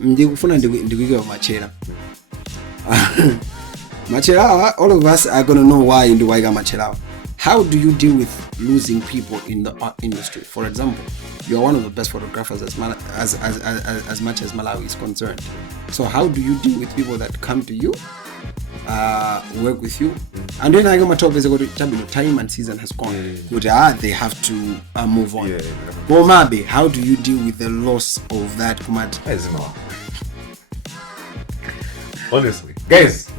ndikufuna ndikuike machera. Machera, all of us are going to know why in the Waiga Machera. How do you deal with losing people in the art industry? For example, you are one of the best photographers as much as Malawi is concerned. So how do you deal with people that come to you, work with you, and then I got time and season has gone. They have to move on. Mabe, how do you deal with the loss of that? Honestly, guys,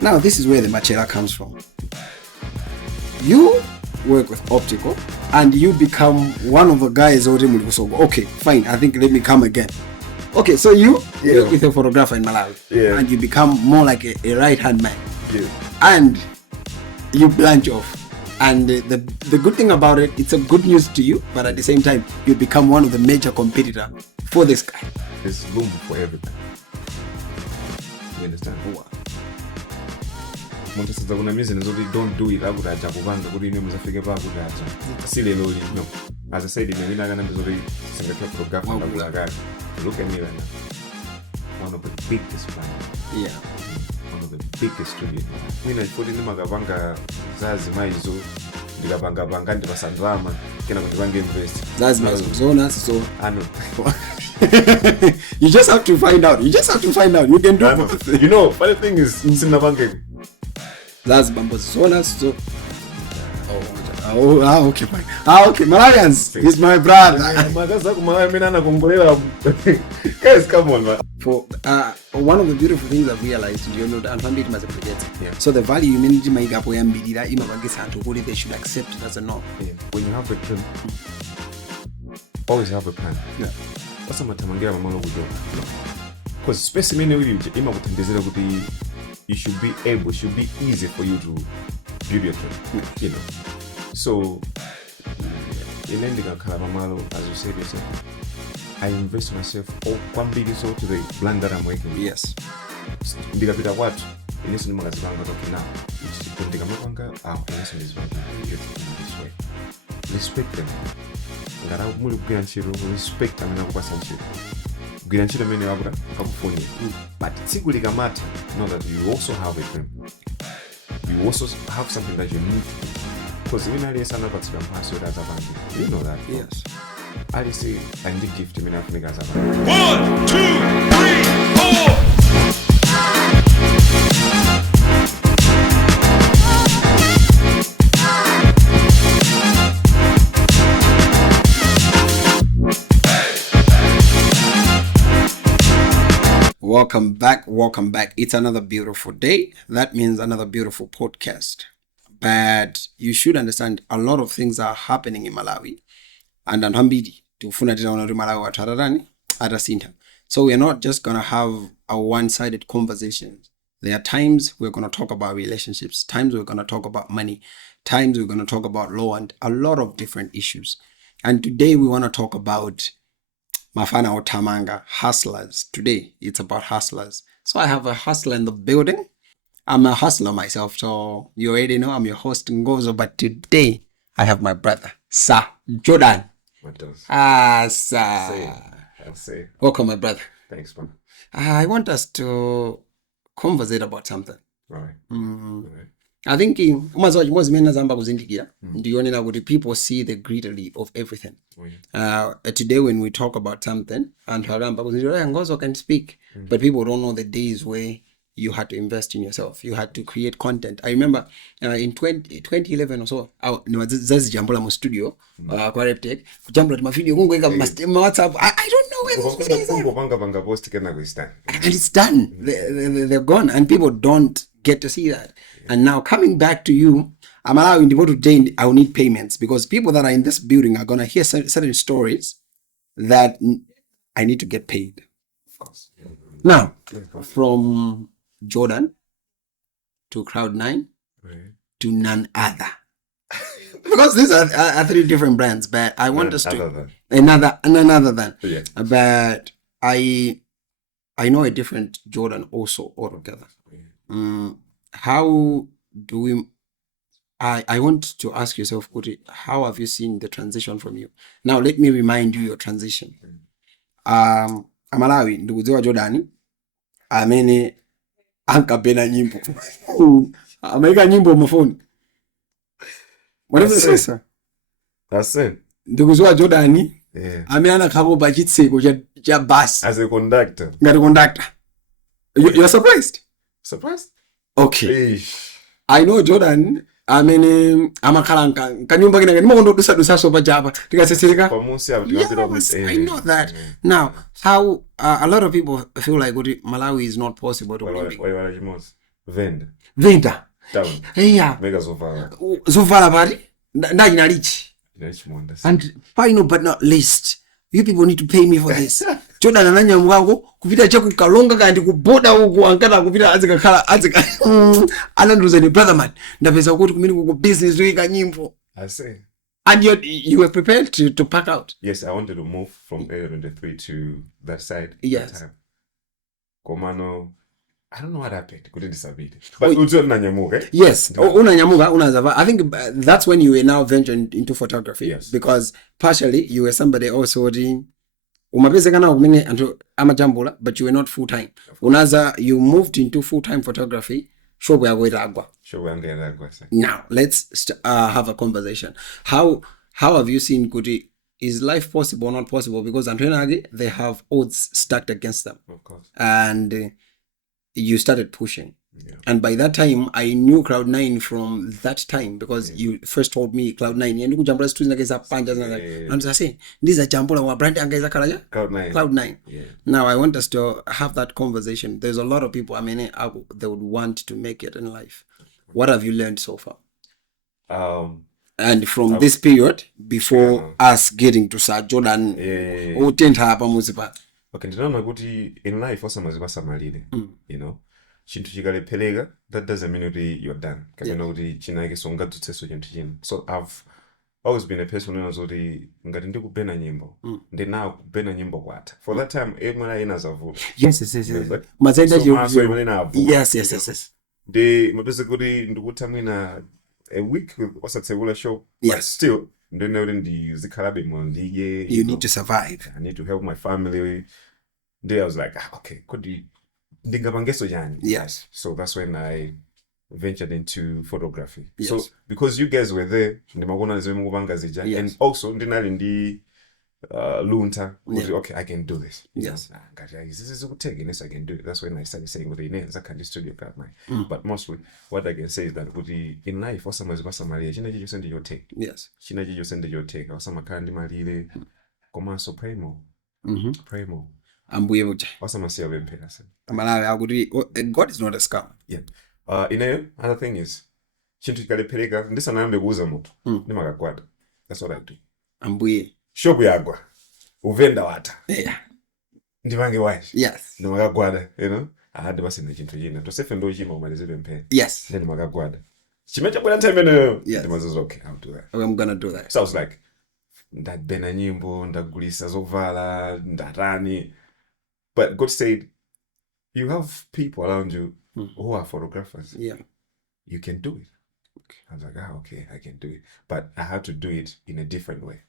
now this is where the Machera comes from. You work with optical and you become one of the guys. Okay, fine, I think let me come again. Okay, so you work with a photographer in Malawi and you become more like a right-hand man. And you branch off. And the good thing about it, it's a good news to you, but at the same time, you become one of the major competitor for this guy. There's room for everything. You understand? Don't do it. No. As I said, look at me right now. One of the biggest planners. Yeah. One of the biggest studios. I put in Magavanga Zazimaizo, Digabanga Ndivasandrama, Kenavanga Invest. That's my zona, so I know. You just have to find out. You can do both. You know, funny thing is, Sinavanga. That's Bambozona, so. Okay, fine. Okay, Malawians, he's my brother. Guys, come on, man. For one of the beautiful things I've realized, you know, and family must forget. So the value you manage my gap where they should accept it as a norm. When you have a dream, always have a plan. That's what I'm going to do. Because especially when you should be able, it should be easy for you to build your dream. You know. So, in ending a Kalamamalo, as you said yourself, I invest myself one big so to the plan that I'm working with. Yes. Digapita what? In this number is okay now. This way. Respect them. Respect them but it's matter. Know that you also have a dream. You also have something that you need to do. Because when I listen about the past, you know that. Yes. I say I need gift to me. 1, 2, 3, 4. Welcome back. It's another beautiful day. That means another beautiful podcast. But you should understand a lot of things are happening in Malawi. And Anhambidi to Funatira Malawi Tararani at a center. So we're not just gonna have a one-sided conversation. There are times we're gonna talk about relationships, times we're gonna talk about money, times we're gonna talk about law and a lot of different issues. And today we wanna talk about Mafana or Tamanga, hustlers. Today it's about hustlers. So I have a hustler in the building. I'm a hustler myself, so you already know I'm your host Ngozo, but today I have my brother, Sir Jordan. Madhozi. Sir. I'll say. Welcome, my brother. Thanks, man. I want us to conversate about something. Right. I think people see the greedily of everything. Today when we talk about something, and Ngozo can speak, but people don't know the days where you had to invest in yourself. You had to create content. I remember in 2011 or so, zazi jambo la mu studio kwa Reptech jambo la video kungweka WhatsApp. I don't know where this is. And it's done. They're gone and people don't get to see that. And now coming back to you, I'm allowing the to Jane. I will need payments because people that are in this building are gonna hear certain stories that I need to get paid. Of course. Now, from Jordan to Crowd9 to none other. Because these are 3 different brands, but I want us to another than. Yeah. But I know a different Jordan also altogether. How do we? I want to ask yourself, Kuti, how have you seen the transition from you? Now let me remind you your transition. Malawi ndikudziwa Jordan amene ankapena nyimbo amaika nyimbo mafoni mwanamvesesa ndikudziwa Jordan amene anakhapo pa chitseko cha bus as a conductor ngati conductor. You're surprised? Okay. I know Jordan amene amakhala kanyumba kina ndimakondodusadusaso pajapa tikasesereka. Yes, I know that. Now how a lot of people feel like Malawi is not possible to venda yeah zovala pati ndachinalichi and final but not least you people need to pay me for this. Jordan ananyamukako kupita chakukalonga kandi kuboda huko ankata kupita azikakhala ananduza ni brother man ndapeza kuti kumene kuko business weka nyimbo. I say. And you were prepared to pack out? Yes, I wanted to move from area 23 to that side. Yes. Komano, I don't know what happened. Couldn't disability. But unanyamuka. Yes. Unanyamuka, unazava. I think that's when you were now venturing into photography. Yes. Because partially you were somebody also umapezekana kumene anthu amajambula, but you were not full time. Unaza you moved into full time photography. Show yako itagwa. Now let's have a conversation. How have you seen kuti is life possible or not possible? Because Antonagi they have odds stacked against them. Of course. And you started pushing. Yeah. And by that time I knew Cloud9 from that time because you first told me Cloud9 and kujambula studios nageza panja and I say this is a jambula wa brand angeza kala Cloud9. Yeah. Now I want us to have that conversation. There's a lot of people they would want to make it in life. What have you learned so far? And from this period before us getting to Sir Jordan hapa musipa. Okay, ndinaona kuti in life osamaziba samalire. You know. Chintu chikalephera, that doesn't mean that you're done. Kapena kuti chinake songatutseso chinthu china. So I've always been a person who knows kuti ngati ndikupena nyimbo. Ndina kupena nyimbo kwata. For that time emara ina zavu. Yes. Mazenda Yes. They mapesa kuti ndikuta mwina a week osatsegula show. Yes. But still ndizikhalabe mondije. You need to survive. I need to help my family. There I was like, okay, could you yes. So that's when I ventured into photography. Yes. So because you guys were there, yes. And also lunta, okay, I can do this. Yes. This is a take, I can do it. That's when I started saying I can studio card. But mostly what I can say is that in life, or someone's Maria, you send your take. Yes. You send your take, or some kind of Marile, Comanso Primo. Primo. God is not a scam. Yeah. Another thing is, chintu chikalephera ndisanayambe kuuza munthu ndimakakwata. That's what I do. Ambuye. Shopu yagwa. Uvenda wata. Yeah. Ndivange washi. Yes. Ndimakakwata, you know. Ahadi basina chintu china. Tosefe ndo chima umalizebe mpeni. Yes. Then ndimakakwata. Chimecha bwana time no. Yes. Ndimazoza okay, I'll do that. I'm gonna do that. So I was like, ndabena nyimbo, ndagulisa zovala, ndarani. But God said, you have people around you who are photographers. Yeah. You can do it. Okay. I was like, okay, I can do it. But I had to do it in a different way.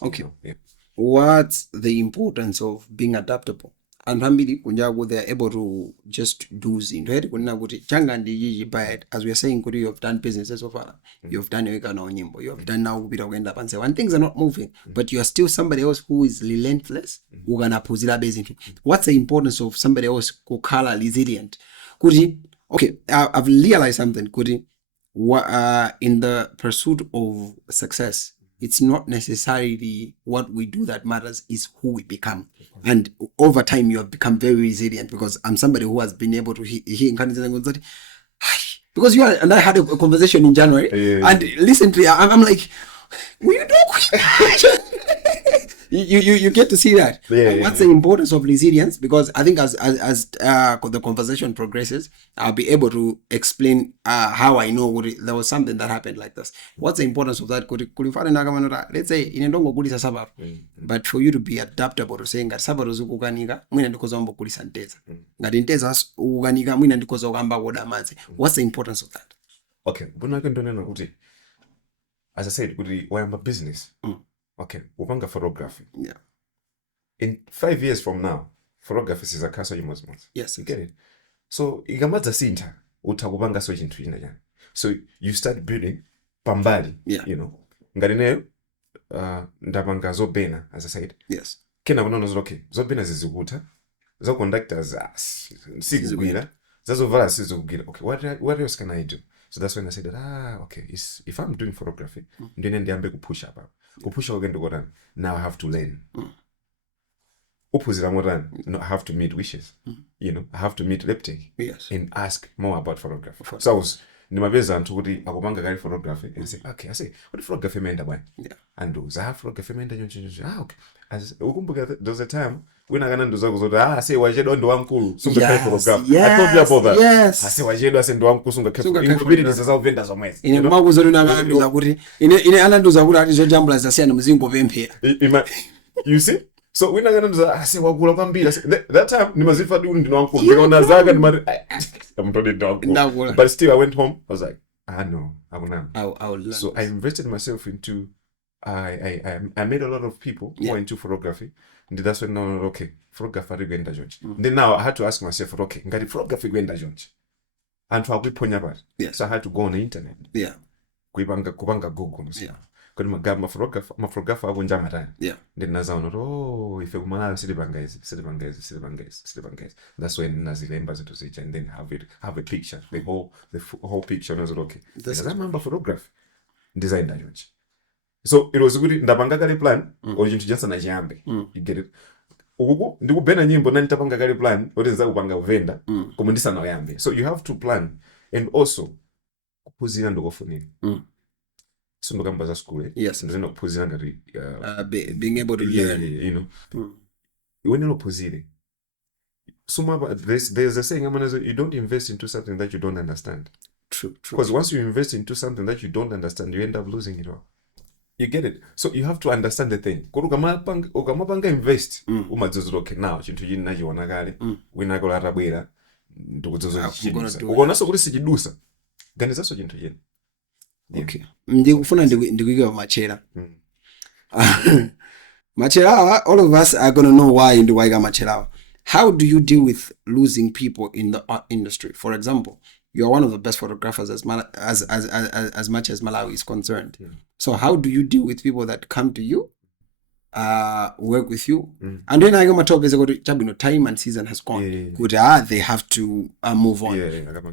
Okay. Yeah. What's the importance of being adaptable? And family kunjago they are able to just do zinto kunna kuti changa ndi bad as we are saying kuti you have done businesses so far. You have done weka na nyimbo. You have done now kupita kuenda panse. When things are not moving, but you are still somebody else who is relentless. Ugana puzira base. What's the importance of somebody else kukhala resilient? Kuti okay, I've realized something kuti in the pursuit of success, it's not necessarily what we do that matters, is who we become. And over time, you have become very resilient because I'm somebody who has been able to hear because you and I had a conversation in January and listen to it, I'm like, will you do you get to see that. What's the importance of resilience? Because I think as the conversation progresses, I'll be able to explain how I know there was something that happened like this. What's the importance of that? Let's say in ndongo kulisa sababu, but for you to be adaptable to saying that sababu zukukanika mwina ndikoza ombo kulisa nteza ngati nteza ukukanika mwina ndikoza okamba woda manzi. What's the importance of that? Okay, as I said, why am a business? Okay, upanga photography. Yeah. In 5 years from now, photography sizakhaso chimodzimodzi. Yes. You get it? So ikamadza sintha uthakupangaso chinthu china chani. So you start building pambali, you know. Ngati neyo ndapanga zobena as I said. Yes. Kena kunono okay, zobena zizikuta, zo conductors sikugwira, zazovala sizikugwira. Okay, what else can I do? So that's when I said that, okay, if I'm doing photography, ndine ndiyambe kupusha apa. Kupusha again ndikotani. Now I have to learn. Opposite amotani, I have to meet wishes. You know, I have to meet leptic. Yes. And ask more about photography. So I was nimabeza anthu kuti akupanga kali photography and say, okay, I say, what photography menda bwana? Yeah. And do za photography menda choncho. Okay. As ukumbuka there was a time when akana ndo zako zoti say wajedo ndo wankulu sunga kai photography. I told you about that. Yes. I say wajedo ase ndo wankulu sunga kai photography. Including za venda zomwezi. Ine makuzo lina kanduza kuti ine ananduza kuti ati zojambula zasiyana mzingo pemphera. You see? So when I say wakula kwambira that time nimazifa ndi ndino wankulu ndikaona zaka ndimati I'm totally dog. But still I went home. I was like, no, I will not. I'll learn. So I invested myself into I made a lot of people who are into photography. And that's when now okay, photography gwenda jonje. Then now I had to ask myself, okay, ngati photography gwenda jonje. And for kuiponya bad. So I had to go on the internet. Yeah. Kupanga Google. Yeah. Because my photographer akunja matani. Yeah. Then nazaona if Malawi silibangezi. That's when nazilemba zinto zicha and then have a picture. The whole picture was okay. Because I remember photography. Design that jonje. So it was good ndapanga kali plan or chintu chansa na chiyambe. You get it? Uku ndikubena nyimbo na nditapanga kali plan oti nza kupanga venda koma ndisana oyambe. So you have to plan and also kuphunzira ndokofunira. So ndokamba za school. Yes. Ndizenda kuphunzira ngati being able to learn, you know. When you phunzire. There's a saying you don't invest into something that you don't understand. True. Because once you invest into something that you don't understand, you end up losing it all. You get it? So you have to understand the thing. Ukamapanga invest, umadzozo okay now chintu chini nachiona kale, wina kola atabwera ndikudzozo chichidusa. Ukonaso kuti sichidusa. Ganizaso chintu chini. Okay. Ndikufuna ndikuika machera. Machera, all of us are going to know why ndikuika machera. How do you deal with losing people in the art industry? For example, you are one of the best photographers as much as Malawi is concerned. So how do you deal with people that come to you, work with you, and then I got my top is time and season has gone. Good, they have to move on.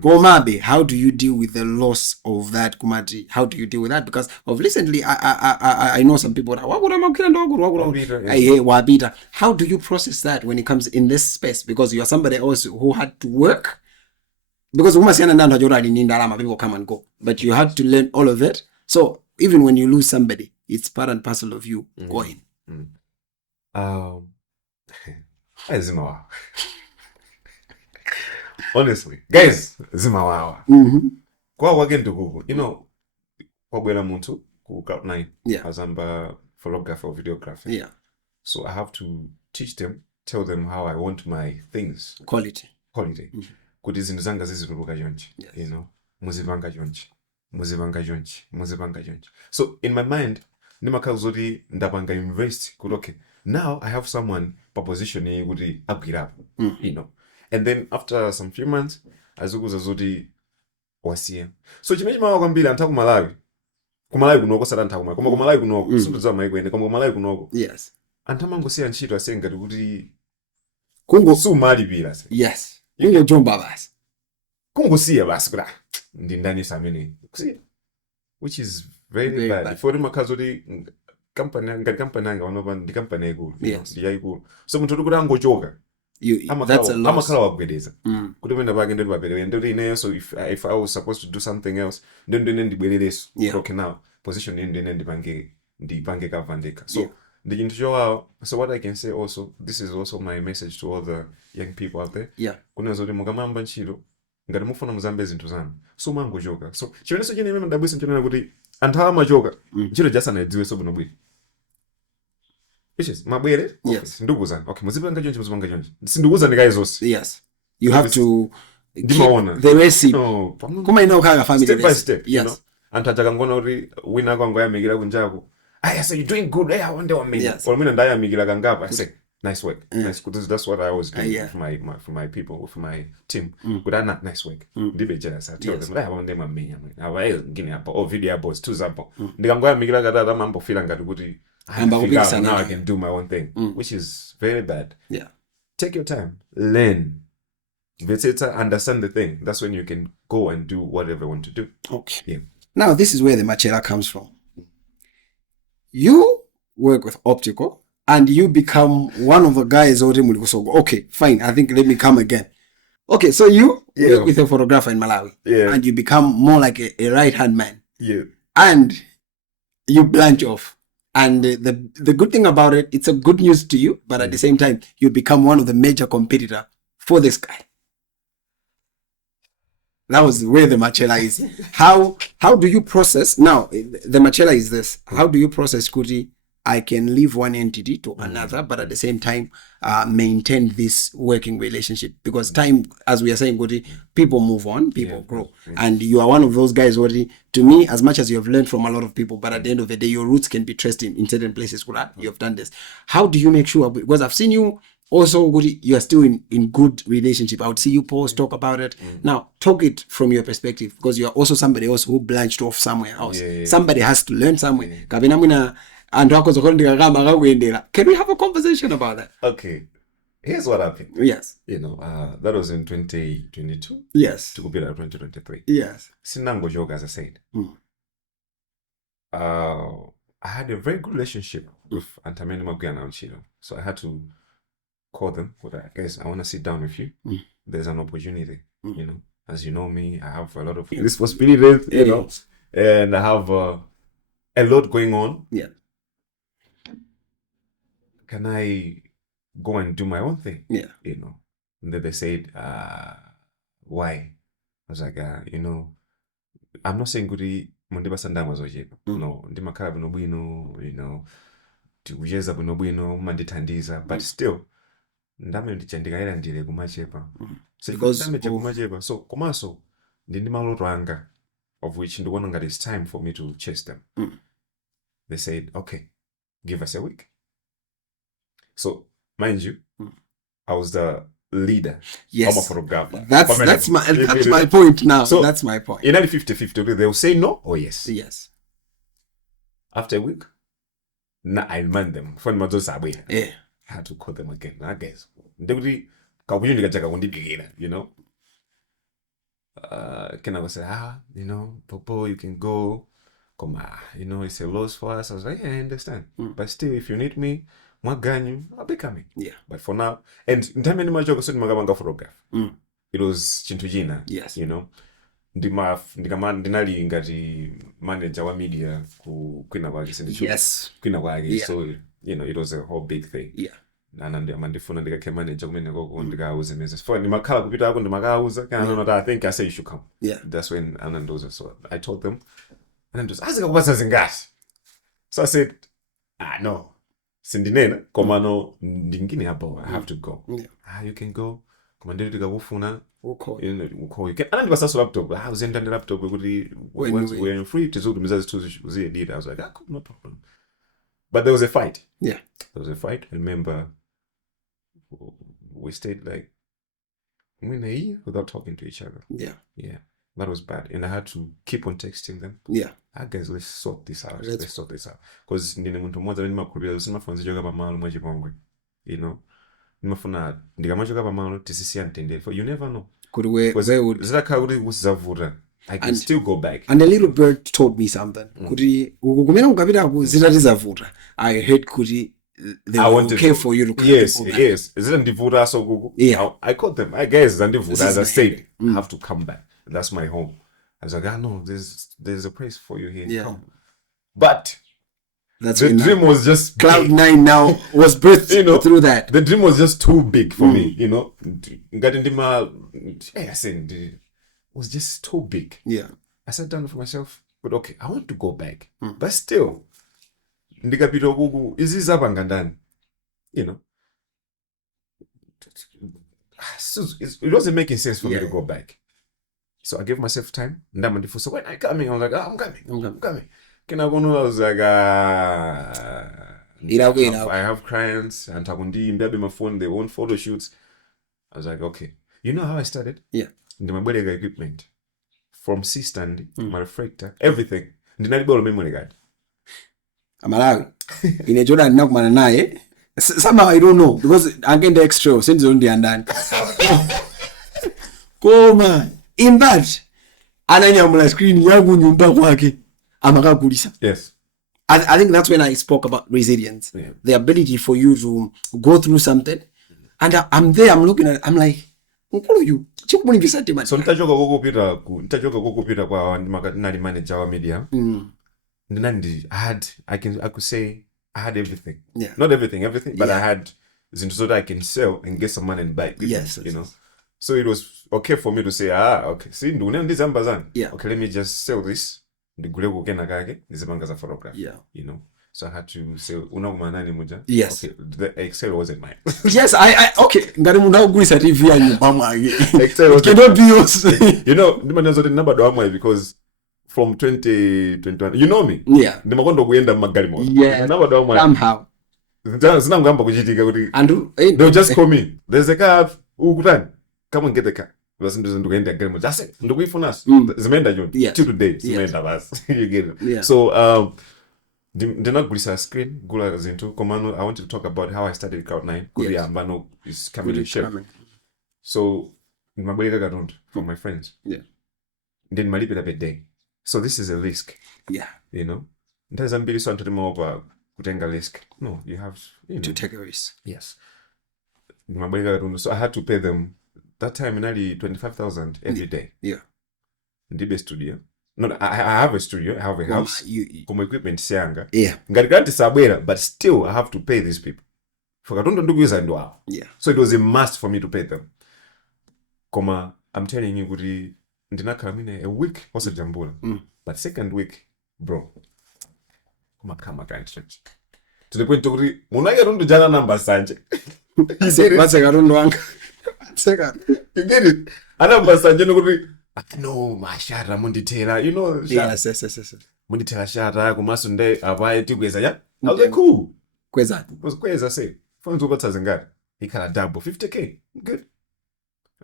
Gomabe, how do you deal with the loss of that Kumati? How do you deal with that? Because of recently, I know some people that wabita. How do you process that when it comes in this space? Because you are somebody else who had to work. Because people come and go, but you had to learn all of it. So even when you lose somebody, it's part and parcel of you going. Zimawawa. Honestly, guys, zimawawa. Kwa wagenda Google, you know, kwa bwela muntu ku Cloud9 as I'm a photographer or videographer. Yeah. So I have to teach them, tell them how I want my things. Quality. Kuti zintu zanga zizituluka chonchi, you know, muzivanga chonchi. So in my mind nimakhala zoti ndapanga invest kuti okay, now I have someone pa position kuti agwirapo, you know, and then after some few months azukuza zoti wasiya. So chimene chimawa kwambiri anthu kumalawi kunoko sala anthu kumalawi koma kumalawi kunoko sindudza maiko ene koma kumalawi kunoko yes anthu amangosiya ntchito asengati kuti kungo sumalipira. Yes. Kungo jomba basi. Kungosiya basi kuti ndi ndani samene kusiya, which is very bad. For makazo di company anga wanoba ndi company yaikulu. Ndi yaikulu. So munthu kuti angochoka. That's a loss. Amakhala wagwedeza. Kuti wenda bagende ndibabere ndi ine. So if I was supposed to do something else, then ndibwerereso. Okay, now position ndipange kavandeka. So the chinthu so what I can say also, this is also my message to all the young people out there. Kuna zoti mukamamba ntchito ngati mufuna muzambe zinthu zanu so mangochoka. So chimeneso chine imene ndabwisa nchonena kuti anthu amachoka ntchito jasana idziwe so bwino bwino. Mabwere? Yes. Ndikuzani. Okay, muzipanga chonchi. Sindikuzani guys zonse. Yes. You have to keep the recipe. No. Kuma inokhala family step by step. Yes. You know? Anthu achakangona kuti wina kwangu yamikira kunjaku. I say you're doing good. I wonder what mean. Or mina ndayamikira kangapa. I say nice work. Nice. That's what I always do Yeah. for my people, with my team. But I'm not nice work. Ndibe jealous. I tell them, I want them a me. Gini hapo, or video boss, two zapo. Ndikangoya mikila kata mambo feel ngati kuti now I can do my own thing, which is very bad. Yeah. Take your time, learn. Understand the thing. That's when you can go and do whatever you want to do. Okay. Yeah. Now this is where the machela comes from. You work with optical and you become one of the guys okay, fine, I think let me come again. Okay, so you work with a photographer in Malawi. Yeah. And you become more like a right-hand man. Yeah. And you branch off. And the good thing about it, it's a good news to you, but at the same time, you become one of the major competitor for this guy. That was where the machela is. How do you process? Now, the machela is this. How do you process, Kuti? I can leave one entity to another, but at the same time, maintain this working relationship. Because time, as we are saying, Kuti, people move on, people grow. And you are one of those guys, Kuti, to me, as much as you have learned from a lot of people, but at the end of the day, your roots can be traced in certain places. Kuti, you have done this. How do you make sure? Because I've seen you also, you are still in good relationship. I would see you post, talk about it. Now, talk it from your perspective, because you are also somebody else who branched off somewhere else. Somebody has to learn somewhere. Can we have a conversation about that? Okay. Here's what happened. Yes. That was in 2022. Yes. To go be like 2023. Yes. Sinango joke, as I said. I had a very good relationship with Antameni Magana and Chino. So I had to call them. But I guess I want to sit down with you. There's an opportunity. As you know me, I have a lot of responsibilities, and I have a lot going on. Yeah. Can I go and do my own thing? Yeah. And then they said, why? I was like, I'm not saying good Monday Sandama Zoje. No, Ndimakara Bunobino, to Jeza Bunobino, Manditandiza, but still, Ndame Chandika and Dile Gumachepa. So because Gumachepa, so Komaso, Ndimalo Ranga, of which in the one that it's time for me to chase them. They said, okay, give us a week. So, mind you, I was the leader. Yes. I'm a photographer. That's my point now. So, that's my point. In any 50-50, they will say no or yes. Yes. After a week, I man them. For Madhozi, I had to call them again. I guess. They would can I say, Popo, you can go. Come on, it's a loss for us. I was like, yeah, I understand. But still, if you need me, I'll be coming. Yeah. But for now, and in time any major person magabanga photograph. It was Chintujina. Yes. Ndinali ngati manager wa media ku Kwina Wagi. Yes. Kwina Wagi. So, it was a whole big thing. Yeah. Mandifuna ndikake manager kumene koko ndikauze message. For ndimakhala kupita ako ndimakauza kana I think I say you should come. Yeah. That's when Anandoza. So I told them, Anandoza, azika kupasa zingati. So I said, no. Sindinena komano ndingine hapo. I have to go. Yeah. You can go. Komandiri tikakufuna. We'll call you. We'll call you. Anandibasa laptop. I was in the laptop when free to do mizazi tuzi did. I was like, cool, no problem. But there was a fight. Yeah. There was a fight. I remember we stayed like a year without talking to each other. Yeah. Yeah. That was bad. And I had to keep on texting them. Yeah. I guess let's sort this out. Let's sort this out. Because ndine muntu mmoja ndimakhulupirira usinafunza choka pamalo mwachipongwe. Nimafuna ndikamachoka pamalo tisisiya ntendere. For you never know. Where would zilakhala kuti usizavura. I can still go back. And a little bird told me something. Kuti ukumena ukapita ku zitatizavuta. I heard kuti they were okay for you to come. Yes. Is it ndivura so gugu? Yeah. I called them. I guess ndivura, as I said, I have to come back. That's my home. I was like, no, there's a place for you here. Yeah. Come. But that's the dream was just Cloud 9 now was birthed through that. The dream was just too big for me, I said it was just too big. Yeah. I sat down for myself, but okay, I want to go back. But still, ndikapita kuku izizapa ngandani. It wasn't making sense for me to go back. So I gave myself time. So when I coming, I was like, I'm coming. Can I go? I was like, I have clients and takundi mbabe my phone, they want photo shoots. I was like, okay. You know how I started? Yeah. Ndimabwelega equipment from C-stand, my refractor, everything. Ndinalibola memory card. Malawi. In Jordan nakumana naye. Somehow I don't know because angenda extra since on the andani. Koma in that ananyamula screen yangu nyumba kwake amakagulisa. Yes. I think that's when I spoke about resilience. Yeah. The ability for you to go through something. And I'm there, I'm looking at it, I'm like, nkulu you. So nitachoka kukupita kwa nali manager wa media. I could say I had everything. Yeah. Not everything, but I had so that I can sell and get some money and buy equipment, yes, you know. So it was okay for me to say, okay, see, yeah. Okay, let me just sell this. Photograph. Yeah. You know. So I had to say, yes. Okay, the Excel wasn't mine. Yes, I okay. Excel was cannot be yours. You know, because from 2021, you know me. Yeah. Yeah. Somehow. And they'll just call me. There's a car. Come and get the car. That's it. Yeah. Till today. You get it. Yeah. So the not Glisa screen, Gula Zinto, Komano, I want to talk about how I started Cloud9. Yes. Mbano is coming to shape. So my boy got around from my friends. Yeah. Then my little bit day. So this is a risk. Yeah. You know? Doesn't be something more about putting a risk. No, you have to take a risk. Yes. My boy got around. So I had to pay them that time nearly 25,000 every day. Yeah. In the studio. No, I have a studio, I have a house. Come equipment sianga. Yeah. But still I have to pay these people. Yeah. So it was a must for me to pay them. I'm telling you, a week was a jambula. But second week, bro. Come stretch. To the point of Munaya don't do jana number Sanje. You get it? Anamba Sanje no, my shara munditela, you know. Yes. Munditela shara, kumasunde, abai, tigweza, yeah? I was like, cool. Kweza. It was kweza, say. Phones over Tazangad. He can a double 50K. I'm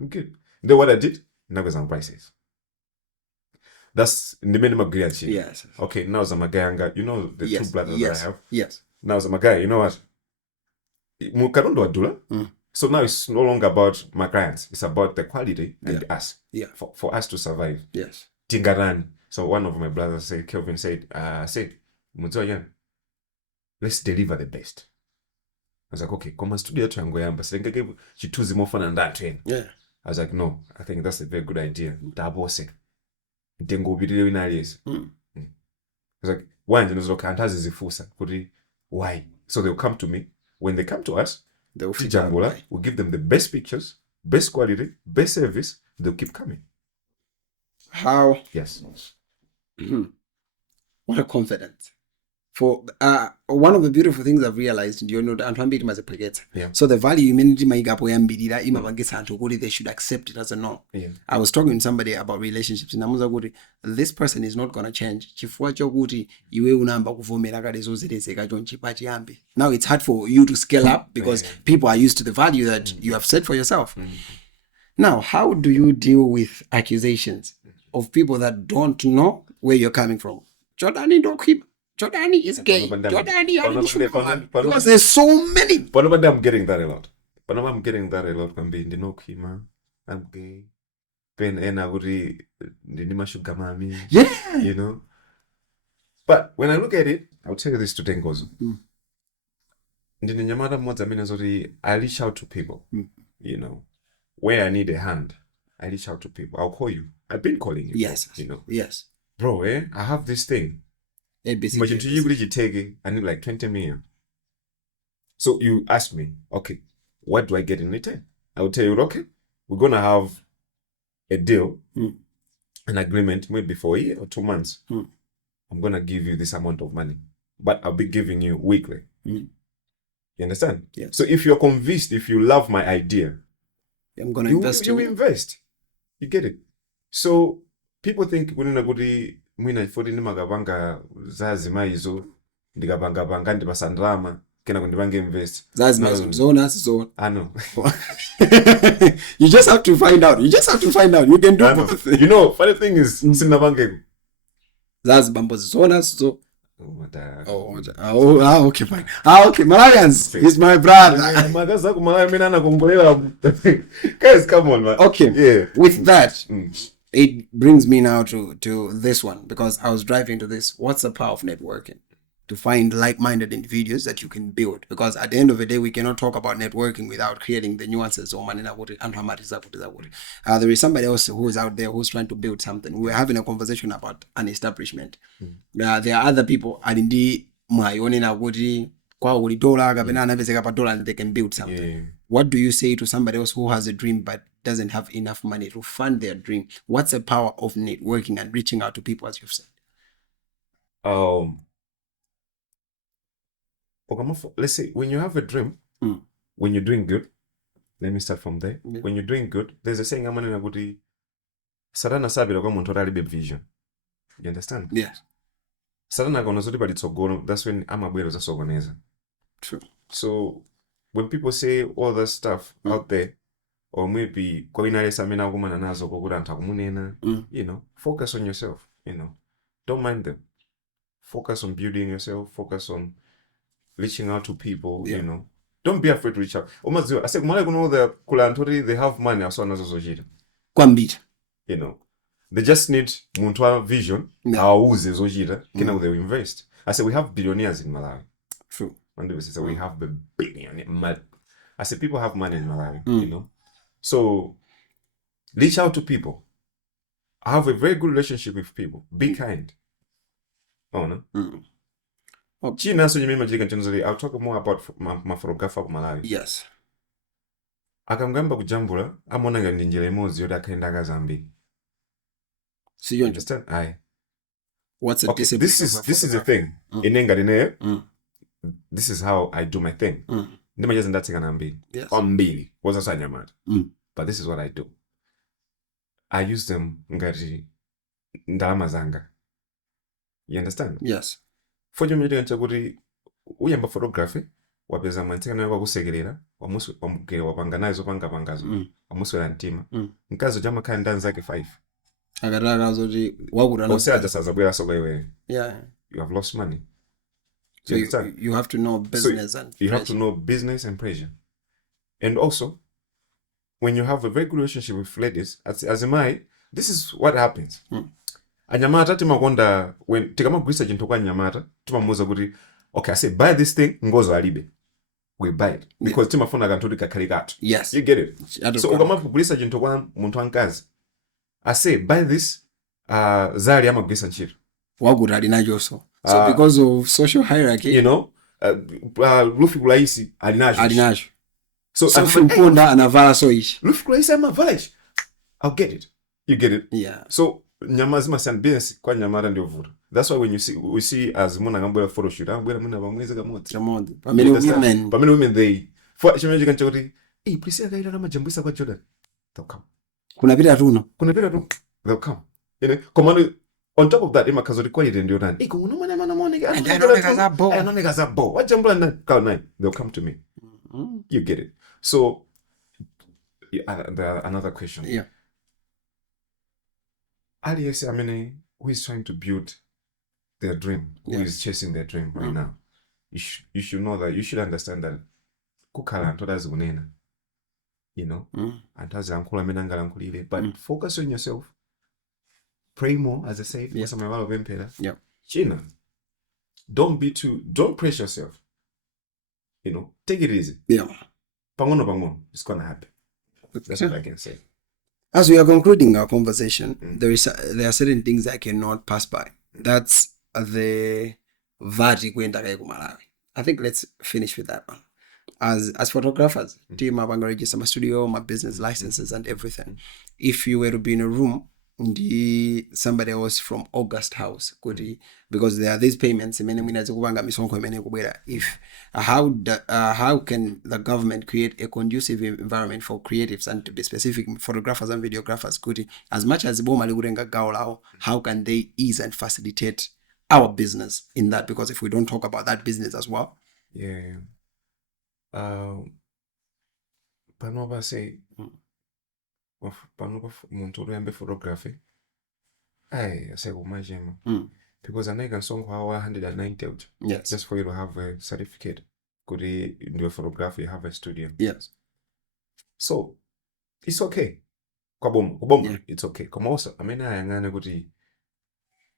good. Then what I did? Now goes on prices. That's the minimum grade shit. Yes. Okay, now I'm a guy, you know the two brothers that I have? Yes. Now I'm a guy, you know what? Mukarundo adula. So now it's no longer about my clients. It's about the quality and us. Yeah. For us to survive. Yes. Tingaran. So one of my brothers said, Kelvin said, Muzoyan, let's deliver the best. I was like, okay, come studio to Angoyamba. So then she choose more fun than that train. Yeah. I was like, no, I think that's a very good idea. Dabose. Dengo video in areas. I was like, why? So they'll come to me. When they come to us, we'll give them the best pictures, best quality, best service. They'll keep coming. How? Yes. What a confidence. For one of the beautiful things I've realized, you know, I'm trying to as a packet. Yeah. So the value humanity they should accept it as a no. Yeah. I was talking to somebody about relationships and this person is not gonna change. Now it's hard for you to scale up because people are used to the value that you have set for yourself. Now, how do you deal with accusations of people that don't know where you're coming from? Jordani is gay. Because there's so many. I'm getting that a lot. I'm gay. Yeah. You know. But when I look at it, I'll tell you this to Dengozo. I reach out to people. You know. Where I need a hand, I reach out to people. I'll call you. I've been calling you. Yes. You know. Yes. Bro, I have this thing. I need like 20 million. So you ask me, okay, what do I get in return? I will tell you, okay, we're going to have a deal, an agreement, maybe for a year or 2 months. I'm going to give you this amount of money, but I'll be giving you weekly. You understand? Yes. So if you're convinced, if you love my idea, I'm going to invest. You invest. You get it? So people think, ndikapanga ndipasa ndalama kena kundipange invest. That's my zone. I know. You just have to find out. You can do both. Funny thing is sinapange. That's Bambo's zone. So okay, fine. Okay, Malawians, he's my brother. Guys, come on, man. Okay. Yeah. With that, it brings me now to this one, because I was driving to this. What's the power of networking? To find like-minded individuals that you can build, because at the end of the day, we cannot talk about networking without creating the nuances. There is somebody else who is out there who's trying to build something. We're having a conversation about an establishment. There are other people and they can build something. What do you say to somebody else who has a dream but doesn't have enough money to fund their dream? What's the power of networking and reaching out to people, as you've said? Let's say when you have a dream, when you're doing good, let me start from there. Yeah. When you're doing good, there's a saying, Sarana sabira kwa montorali be vision. You understand? Yes. Sarana gonna zoti but it's ogono. That's when amabwero za sogoneza. True. So when people say all that stuff out there, or maybe focus on yourself. Don't mind them. Focus on building yourself. Focus on reaching out to people. Don't be afraid to reach out. I said, they have money as well as they just need vision. They invest. I said, we have billionaires in Malawi. True. We have the billionaire. I said, people have money in Malawi. So reach out to people. Have a very good relationship with people. Be kind. Oh no. Okay. I'll talk more about my photographer of Malawi. Yes. Akangamba kujambula amonanga ndinjira emozi yoda kaenda Zambia. So you understand? Aye. What's a discipline? This is the thing. This is how I do my thing. Yes. But this is what I do. I use them ngati ndalama zanga. You understand? Yes. For you kuti uyamba photography wapeza mantika nayo kwakusekerera wapanga nazo pangazo wamuswera mtima mkazo jama kanda nzake 5 akataka zoti wakutana osazabwera sokwewe. Yeah, you have lost money. So you have to know business have to know business and pressure. And also when you have a very good relationship with ladies, as am I, this is what happens. Anyamata timakonda when tikamagwisa chintu kwa anyamata timamuza kuti okay, I say buy this thing ngozo alibe, we buy it because timafuna kantu kakali katu. Yes, you get it. So ukamagwisa chintu kwa muntu ankazi, I say buy this zali amagwisa nchiro wakuti alinacho. So because of social hierarchy, lufi kulaisi alinacho. So mponda anavala so ishi lufi kulaisi amavala ishi, I'll get it. You get it? Yeah. So nyamazima san business kwa nyamara ndio vuta. That's why when we see as muna ngambwe photo shoot, ngambwe muna bamweza kamoti. Pamene women they for chimeje kanchoti, please akaita kama jambisa kwa Jordan. They'll come. Kuna pita tu. They'll come. Command on top of that imakazori quality ndio nani. Kuna mwana moneka. Anoneka za bo. Wajambula na ka 9. They'll come to me. You get it. So another question. Yeah. Alias, who is trying to build their dream, who is chasing their dream right now, you should know that, you should understand that kukala ntodazi unena, antazi ankula menangala nkulile, but focus on yourself, pray more, as I said, yeah. China, don't press yourself, take it easy. Yeah. Pangono, it's gonna happen. That's what I can say. As we are concluding our conversation, there are certain things I cannot pass by. That's the vertical in Malawi. I think let's finish with that one. As photographers, team have registered my studio, my business licenses, and everything. If you were to be in a room, somebody else from August House, because there are these payments. If how can the government create a conducive environment for creatives, and to be specific, photographers and videographers? As much as how can they ease and facilitate our business in that, because if we don't talk about that business as well. Yeah. Panopa say, panopa muntu oluyambe photography. I say umajema. Because I can song how 190 out. Yes. Just for you to have a certificate. Could you do a photography, you have a studio. Yes. So it's okay. Kobom, Yeah. it's okay. Come also, I mean, I am gonna go to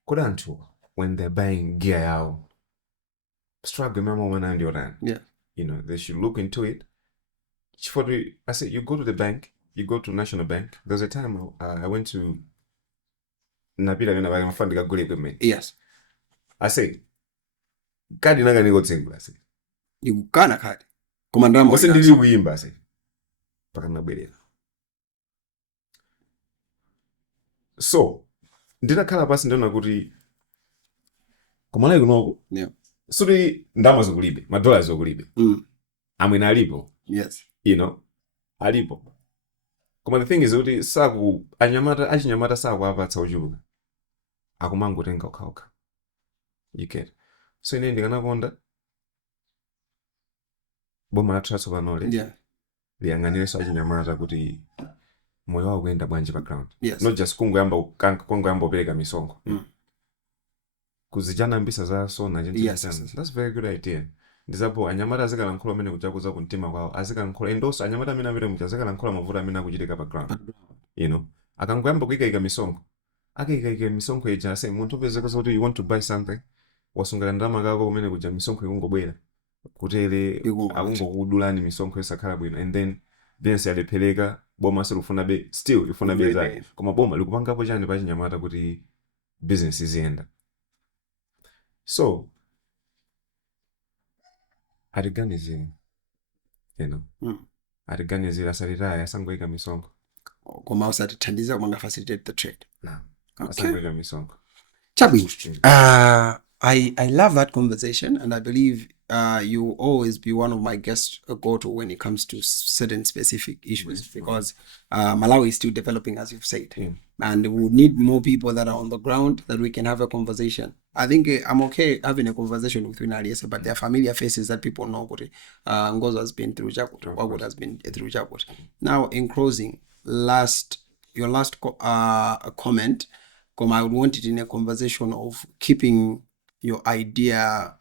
Kodantu when they're buying gear out. Struggle remember when I'm your Yeah. You know, they should look into it. I said, you go to the bank, you go to National Bank. There's a time I went to Napita when I found the good equipment. Yes. I say, kadi naga ni gotsengu I say. Igukana kadi. Komandama. What's ndili kuimba I say. Paka nabwelera. So, ndinakhala pasi ndona kuti kumalawi kunoko. Yeah. Suri ndama zokulibe, madola zokulibe. Amwina alipo. Yes. You know, alipo. Koma the thing is kuti achinyamata sakuapatsa uchuluka. Akumangotenga okhaokha. You get. So ine ndikanakonda boma la trust vanole. Yeah. Liyang'anireso achinyamata kuti moyo wawo kuyenda bwanji background. Yes. Not just kungoyamba opereka misongo. Kuzijana mbisa za sona. Yes. That's a very good idea. Ndizapo anyamata azikalankhula amene kujakuza kumtima kwawo azikalankhula endoso anyamata amene amene muja azikalankhula mavuto amene akuchitika background. You know, akangoyamba kuikaika misongo akaikaika misongo ija ase munthu upezeka kuti you want to buy something wasunga ndalama kako kumene kuja misongo ikungobwera kutere akungokudulani misongo isakhala bwino, and then siyalephereka boma silufuna be still ifuna be zake koma boma likupangapo chani pa chinyamata kuti business iziyenda. So atiganizire, you know, atiganizire asalitaye asangoika misongo koma usatithandiza kumanga facilitate the trade. Asangoika misongo. Chabi, I love that conversation, and I believe you will always be one of my guests go-to when it comes to certain specific issues, because Malawi is still developing, as you've said, and we need more people that are on the ground that we can have a conversation. I think I'm okay having a conversation with Winaliesa, but there are familiar faces that people know. Ngozo has been through Jakut, Wagut has been through Jakut. Now, in closing, your last comment, I would want it in a conversation of keeping your idea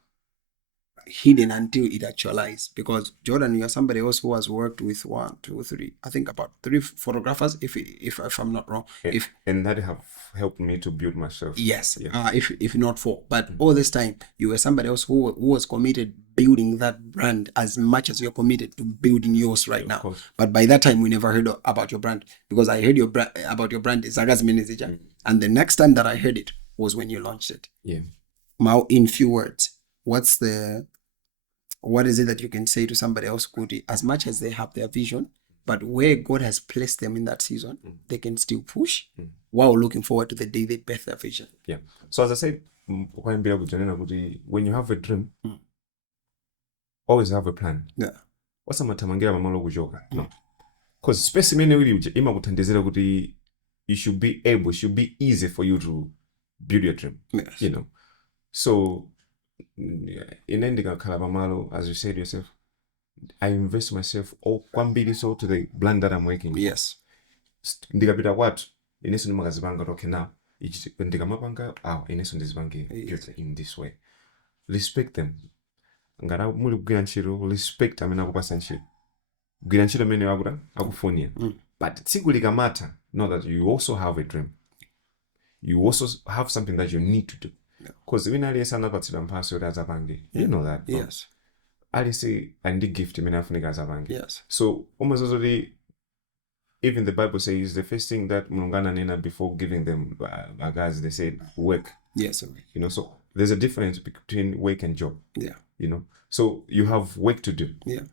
hidden until it actualizes, because Jordan, you're somebody else who has worked with 1, 2, 3, I think about 3 photographers, if I'm not wrong. And that have helped me to build myself. Yes. Yeah. If not 4, but all this time you were somebody else who was committed building that brand as much as you're committed to building yours right now. But by that time we never heard about your brand, because I heard about your brand is Zaga's Manager, and the next time that I heard it was when you launched it. Yeah. Now, in few words, what is it that you can say to somebody else, Kuti, as much as they have their vision, but where God has placed them in that season, they can still push while looking forward to the day they birth their vision? Yeah. So as I said, when you have a dream, always have a plan. Yeah. What's matamangira mamalo kujoka? No. Because specimen ima kutandezera kuti it should be easy for you to build your dream. Yes. You know. So in ending Kalamamalo, as you said yourself, I invest myself kwambiri so to the brand that I'm working with. Yes. Ndigapita what? Ineso nimagazibanga okay now. Ndigamapanga ineso ndizibanga in this way. Respect them. Ngara muli kugwira ntchito, respect amene akupasa ntchito. Kugwira ntchito amene akufunia. But tsiku likamata, know that you also have a dream. You also have something that you need to do. Because when I say anapatsidwa mphaso yoti azapange, you know that. No? Yes. I say ndi gift imene afunika azapange. Yes. So almost even the Bible says the first thing that Mulungu ananena before giving them guys, they said work. Yes. Okay. You know, so there's a difference between work and job. Yeah. You know, so you have work to do. Yeah.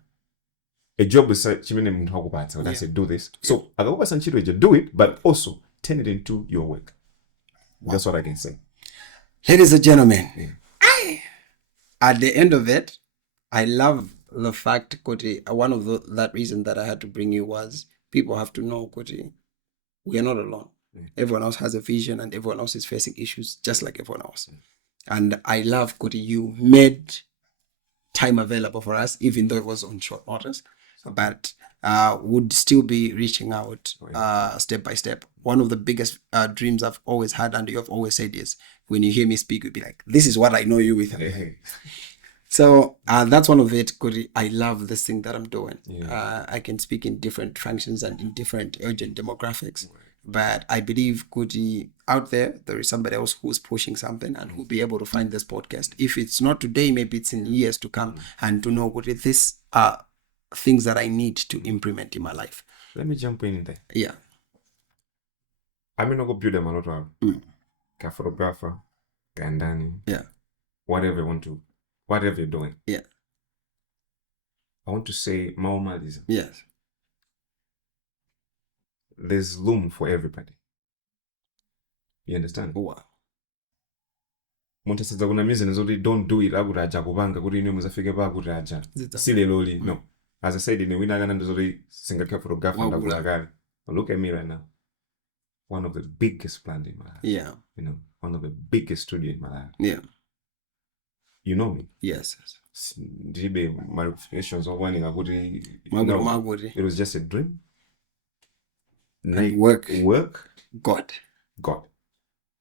A job is chimene muntu akupatsa. When I say do this, so akakupatsa ntchito ija, do it, but also turn it into your work. Wow. That's what I can say. Ladies and gentlemen, at the end of it, I love the fact, Koti, one of that reason that I had to bring you was people have to know, Koti, we are not alone. Everyone else has a vision and everyone else is facing issues just like everyone else. And I love Kuti, you made time available for us, even though it was on short notice, but would still be reaching out step by step. One of the biggest dreams I've always had, and you've always said, is when you hear me speak, you'll be like, this is what I know you with. So that's one of it. Kuti, I love this thing that I'm doing. I can speak in different functions and in different urgent demographics. But I believe, Kuti, out there is somebody else who's pushing something and who'll be able to find this podcast. If it's not today, maybe it's in years to come, and to know, Kuti, these are things that I need to implement in my life. Let me jump in there. Yeah. I mean, I go build them a lot of photographer, Gandani. Yeah. Whatever you want to, whatever you're doing. Yeah. I want to say Maomadism. Yes. There's room for everybody. You understand? Wow. Muntasaza kuna mizi zoti don't do it akuraja kubanga kuti ine muzafike pa akuraja. Sile loli, no. As I said, in the winner and zoti singakha photographer ndakulakale. Look at me right now. One of the biggest plans in my life. Yeah. You know, one of the biggest studio in my life. Yeah. You know me. Yes. Jibe modifications or one in Agudi. It was just a dream. Work. God.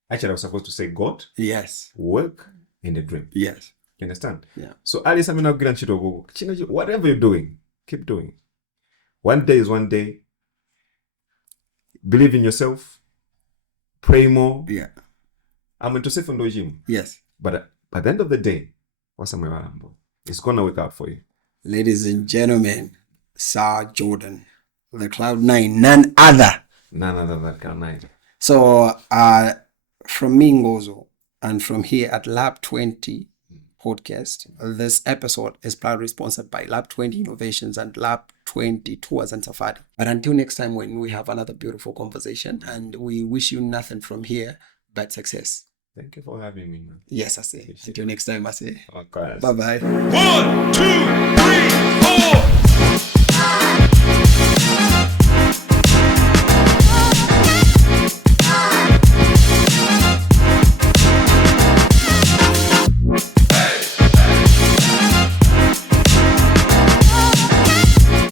Actually, I was supposed to say God. Yes. Work and a dream. Yes. You understand? Yeah. So Alice, I mean, whatever you're doing, keep doing it. One day is one day. Believe in yourself. Pray more. Yeah. I'm into safe and gym. Yes. But by the end of the day, it's gonna work out for you. Ladies and gentlemen, Sir Jordan, the Cloud9, none other than Cloud9. So from me, Ngozo, and from here at Lab 20 podcast, this episode is proudly sponsored by Lab 20 Innovations and Lab 20 Tours and Safari. But until next time, when we have another beautiful conversation, and we wish you nothing from here but success. Thank you for having me, man. Yes, I say. Until next time, I say. Okay. Bye-bye. 1, 2, 3, 4.